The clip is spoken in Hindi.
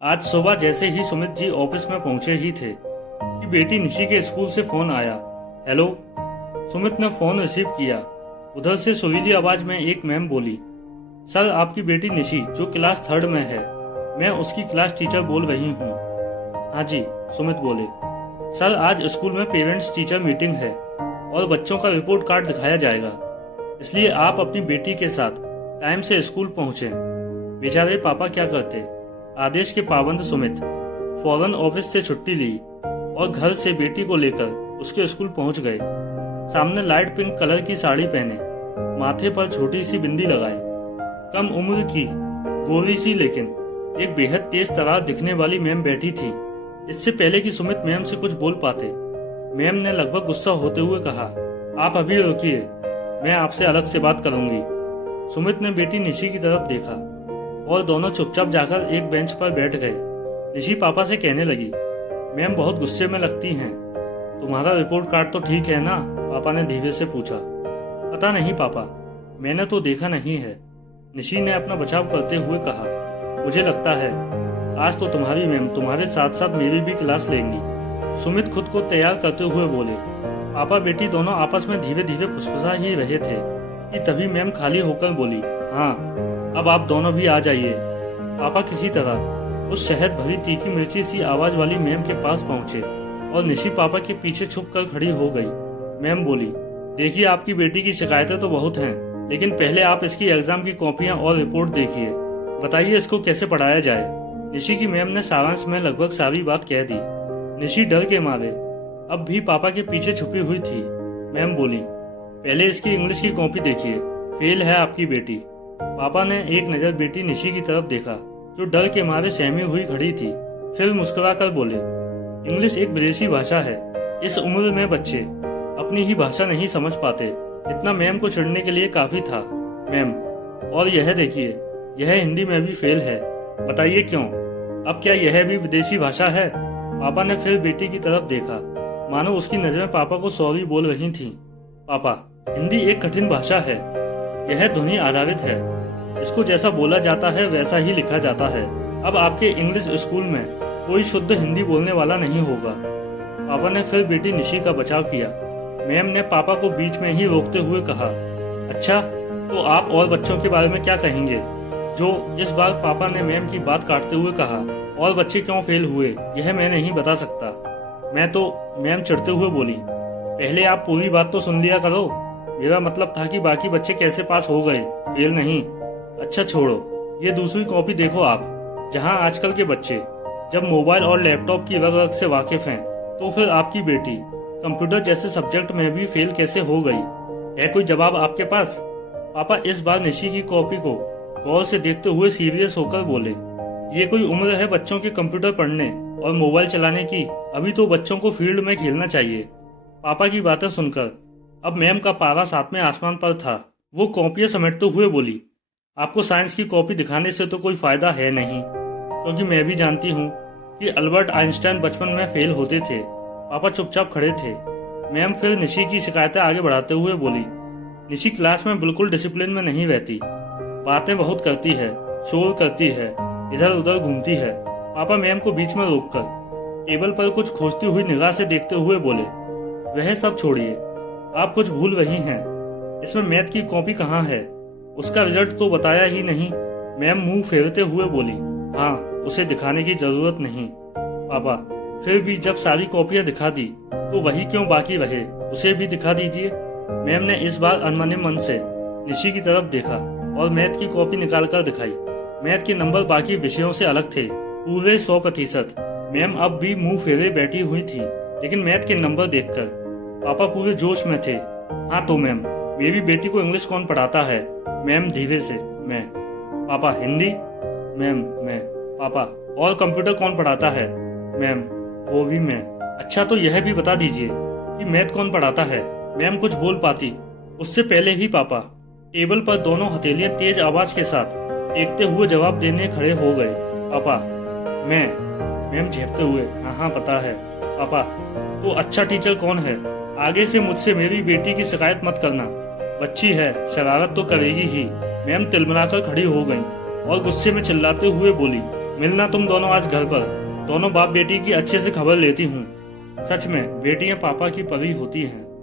आज सुबह जैसे ही सुमित जी ऑफिस में पहुंचे ही थे कि बेटी निशी के स्कूल से फोन आया। हेलो। सुमित ने फोन रिसीव किया। उधर से सुरीली आवाज में एक मैम बोली, सर आपकी बेटी निशी जो क्लास 3rd में है, मैं उसकी क्लास टीचर बोल रही हूँ। हाँ जी, सुमित बोले। सर आज स्कूल में पेरेंट्स टीचर मीटिंग है और बच्चों का रिपोर्ट कार्ड दिखाया जाएगा, इसलिए आप अपनी बेटी के साथ टाइम से स्कूल पहुंचे। बेचारे पापा क्या करते। आदेश के पाबंद सुमित फौरन ऑफिस से छुट्टी ली और घर से बेटी को लेकर उसके स्कूल पहुंच गए। सामने लाइट पिंक कलर की साड़ी पहने, माथे पर छोटी सी बिंदी लगाए, कम उम्र की, गोरी सी लेकिन एक बेहद तेज तरार दिखने वाली मैम बैठी थी। इससे पहले कि सुमित मैम से कुछ बोल पाते, मैम ने लगभग गुस्सा होते हुए कहा, आप अभी रुकिए, मैं आपसे अलग से बात करूंगी। सुमित ने बेटी निशी की तरफ देखा और दोनों चुपचाप जाकर एक बेंच पर बैठ गए। निशी पापा से कहने लगी, मैम बहुत गुस्से में लगती हैं। तुम्हारा रिपोर्ट कार्ड तो ठीक है ना? पापा ने धीरे से पूछा। पता नहीं पापा, मैंने तो देखा नहीं है, निशी ने अपना बचाव करते हुए कहा। मुझे लगता है आज तो तुम्हारी मैम तुम्हारे साथ साथ मेरी भी क्लास लेंगी। सुमित खुद को तैयार करते हुए बोले। पापा बेटी दोनों आपस में धीरे धीरे फुसफुसा ही रहे थे कि तभी मैम खाली होकर बोली, हाँ अब आप दोनों भी आ जाइए। पापा किसी तरह उस शहद भरी तीखी मिर्ची सी आवाज वाली मैम के पास पहुंचे और निशी पापा के पीछे छुप कर खड़ी हो गई। मैम बोली, देखिए आपकी बेटी की शिकायतें तो बहुत हैं, लेकिन पहले आप इसकी एग्जाम की कॉपियां और रिपोर्ट देखिए, बताइए इसको कैसे पढ़ाया जाए। निशी की मैम ने सारांश में लगभग सारी बात कह दी। निशी डर के मारे अब भी पापा के पीछे छुपी हुई थी। मैम बोली, पहले इसकी इंग्लिश की कॉपी देखिए, फेल है आपकी बेटी। पापा ने एक नजर बेटी निशी की तरफ देखा जो डर के मारे सहमी हुई खड़ी थी, फिर मुस्कुराकर बोले, इंग्लिश एक विदेशी भाषा है, इस उम्र में बच्चे अपनी ही भाषा नहीं समझ पाते। इतना मैम को चिढ़ने के लिए काफी था। मैम, और यह देखिए, यह हिंदी में भी फेल है, बताइए क्यों? अब क्या यह भी विदेशी भाषा है? पापा ने फिर बेटी की तरफ देखा, मानो उसकी नजरें पापा को सॉरी बोल रही थीं। पापा, हिंदी एक कठिन भाषा है, यह ध्वनि आधारित है, इसको जैसा बोला जाता है वैसा ही लिखा जाता है। अब आपके इंग्लिश स्कूल में कोई शुद्ध हिंदी बोलने वाला नहीं होगा। पापा ने फिर बेटी निशी का बचाव किया। मैम ने पापा को बीच में ही रोकते हुए कहा, अच्छा तो आप और बच्चों के बारे में क्या कहेंगे? जो इस बार पापा ने मैम की बात काटते हुए कहा, और बच्चे क्यों फेल हुए यह मैं नहीं बता सकता। मैं तो, मैम चिढ़ते हुए बोली, पहले आप पूरी बात तो सुन लिया करो, मेरा मतलब था कि बाकी बच्चे कैसे पास हो गए, फेल नहीं। अच्छा छोड़ो, ये दूसरी कॉपी देखो आप, जहां आजकल के बच्चे जब मोबाइल और लैपटॉप की रग रग से वाकिफ हैं, तो फिर आपकी बेटी कंप्यूटर जैसे सब्जेक्ट में भी फेल कैसे हो गई? है कोई जवाब आपके पास? पापा इस बार निशी की कॉपी को गौर से देखते हुए सीरियस होकर बोले, ये कोई उम्र है बच्चों के कंप्यूटर पढ़ने और मोबाइल चलाने की? अभी तो बच्चों को फील्ड में खेलना चाहिए। पापा की बातें सुनकर अब मैम का पारा 7वें आसमान पर था। वो कॉपियां समेटते हुए बोली, आपको साइंस की कॉपी दिखाने से तो कोई फायदा है नहीं, क्योंकि मैं भी जानती हूँ कि अल्बर्ट आइंस्टाइन बचपन में फेल होते थे। पापा चुपचाप खड़े थे। मैम फिर निशी की शिकायतें आगे बढ़ाते हुए बोली, निशी क्लास में बिल्कुल डिसिप्लिन में नहीं रहती, बातें बहुत करती है, शोर करती है, इधर उधर घूमती है। पापा मैम को बीच में रोककर टेबल पर कुछ खोजती हुई निगाह से देखते हुए बोले, वह सब छोड़िए, आप कुछ भूल रही हैं, इसमें मैथ की कॉपी कहाँ है? उसका रिजल्ट तो बताया ही नहीं। मैम मुंह फेरते हुए बोली, हाँ उसे दिखाने की जरूरत नहीं। पापा, फिर भी जब सारी कॉपियां दिखा दी तो वही क्यों बाकी रहे, उसे भी दिखा दीजिए। मैम ने इस बार अनमने मन से निशी की तरफ देखा और मैथ की कॉपी निकालकर दिखाई। मैथ के नंबर बाकी विषयों से अलग थे, पूरे 100%। मैम अब भी मुंह फेरे बैठी हुई थी, लेकिन मैथ के नंबर देखकर पापा पूरे जोश में थे। हाँ तो मैम, मेरी बेटी को इंग्लिश कौन पढ़ाता है? मैम धीरे से, मैं। पापा, हिंदी? मैम, मैं। पापा, और कंप्यूटर कौन पढ़ाता है? मैम, वो भी मैं। अच्छा तो यह भी बता दीजिए कि मैथ कौन पढ़ाता है? मैम कुछ बोल पाती उससे पहले ही पापा टेबल पर दोनों हथेलियां तेज आवाज के साथ टेकते हुए जवाब देने खड़े हो गए। पापा, मैं। मैम झेपते हुए, हाँ पता है। पापा, तो अच्छा टीचर कौन है? आगे से मुझसे मेरी बेटी की शिकायत मत करना, बच्ची है, शरारत तो करेगी ही। मैम तिलमिलाकर खड़ी हो गई और गुस्से में चिल्लाते हुए बोली, मिलना तुम दोनों आज घर पर। दोनों बाप बेटी की अच्छे से खबर लेती हूँ। सच में बेटियां पापा की परी होती हैं।